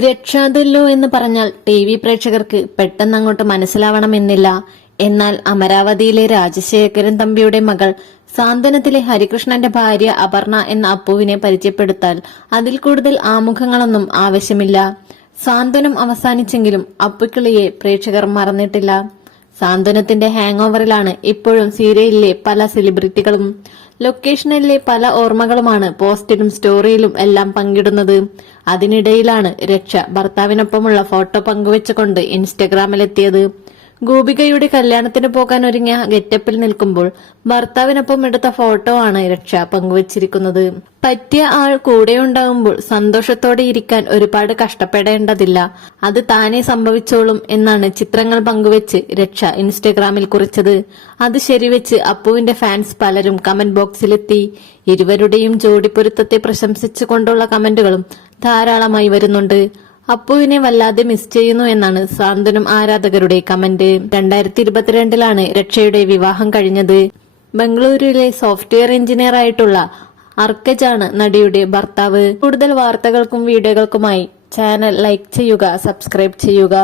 രക്ഷാതുല്ലോ എന്ന് പറഞ്ഞാൽ T V പ്രേക്ഷകർക്ക് പെട്ടെന്ന് അങ്ങോട്ട് മനസ്സിലാവണമെന്നില്ല. എന്നാൽ അമരാവതിയിലെ രാജശേഖരൻ തമ്പിയുടെ മകൾ സാന്ത്വനത്തിലെ ഹരികൃഷ്ണന്റെ ഭാര്യ അപർണ എന്ന അപ്പുവിനെ പരിചയപ്പെടുത്താൽ അതിൽ കൂടുതൽ ആമുഖങ്ങളൊന്നും ആവശ്യമില്ല. സാന്ത്വനം അവസാനിച്ചെങ്കിലും അപ്പുക്കിളിയെ പ്രേക്ഷകർ മറന്നിട്ടില്ല. സാന്ത്വനത്തിന്റെ ഹാങ് ഓവറിലാണ് ഇപ്പോഴും സീരിയലിലെ പല സെലിബ്രിറ്റികളും ലൊക്കേഷനിലെ പല ഓർമ്മകളുമാണ് പോസ്റ്റിലും സ്റ്റോറിയിലും എല്ലാം പങ്കിടുന്നത്. അതിനിടയിലാണ് രക്ഷ ഭർത്താവിനൊപ്പമുള്ള ഫോട്ടോ പങ്കുവെച്ചുകൊണ്ട് ഇൻസ്റ്റഗ്രാമിലെത്തിയത്. ഗോപികയുടെ കല്യാണത്തിന് പോകാൻ ഒരുങ്ങിയ ഗെറ്റപ്പിൽ നിൽക്കുമ്പോൾ ഭർത്താവിനൊപ്പം എടുത്ത ഫോട്ടോ ആണ് രക്ഷ പങ്കുവച്ചിരിക്കുന്നത്. പറ്റിയ ആൾ കൂടെ ഉണ്ടാകുമ്പോൾ സന്തോഷത്തോടെ ഇരിക്കാൻ ഒരുപാട് കഷ്ടപ്പെടേണ്ടതില്ല. അത് താനെ സംഭവിച്ചോളും എന്നാണ് ചിത്രങ്ങൾ പങ്കുവെച്ച് രക്ഷ ഇൻസ്റ്റഗ്രാമിൽ കുറിച്ചത്. അത് ശരിവെച്ച് അപ്പുവിന്റെ ഫാൻസ് പലരും കമന്റ് ബോക്സിലെത്തി. ഇരുവരുടെയും ജോഡിപ്പൊരുത്തത്തെ പ്രശംസിച്ചുകൊണ്ടുള്ള കമന്റുകളും ധാരാളമായി വരുന്നുണ്ട്. അപ്പുവിനെ വല്ലാതെ മിസ് ചെയ്യുന്നു എന്നാണ് സാന്ത്വനം ആരാധകരുടെ കമന്റ് രണ്ടായിരത്തി ഇരുപത്തിരണ്ടിലാണ് രക്ഷയുടെ വിവാഹം കഴിഞ്ഞത്. ബംഗളൂരുവിലെ സോഫ്റ്റ്വെയർ എഞ്ചിനീയർ ആയിട്ടുള്ള അർക്കജാണ് നടിയുടെ ഭർത്താവ്. കൂടുതൽ വാർത്തകൾക്കും വീഡിയോകൾക്കുമായി ചാനൽ ലൈക്ക് ചെയ്യുക സബ്സ്ക്രൈബ് ചെയ്യുക.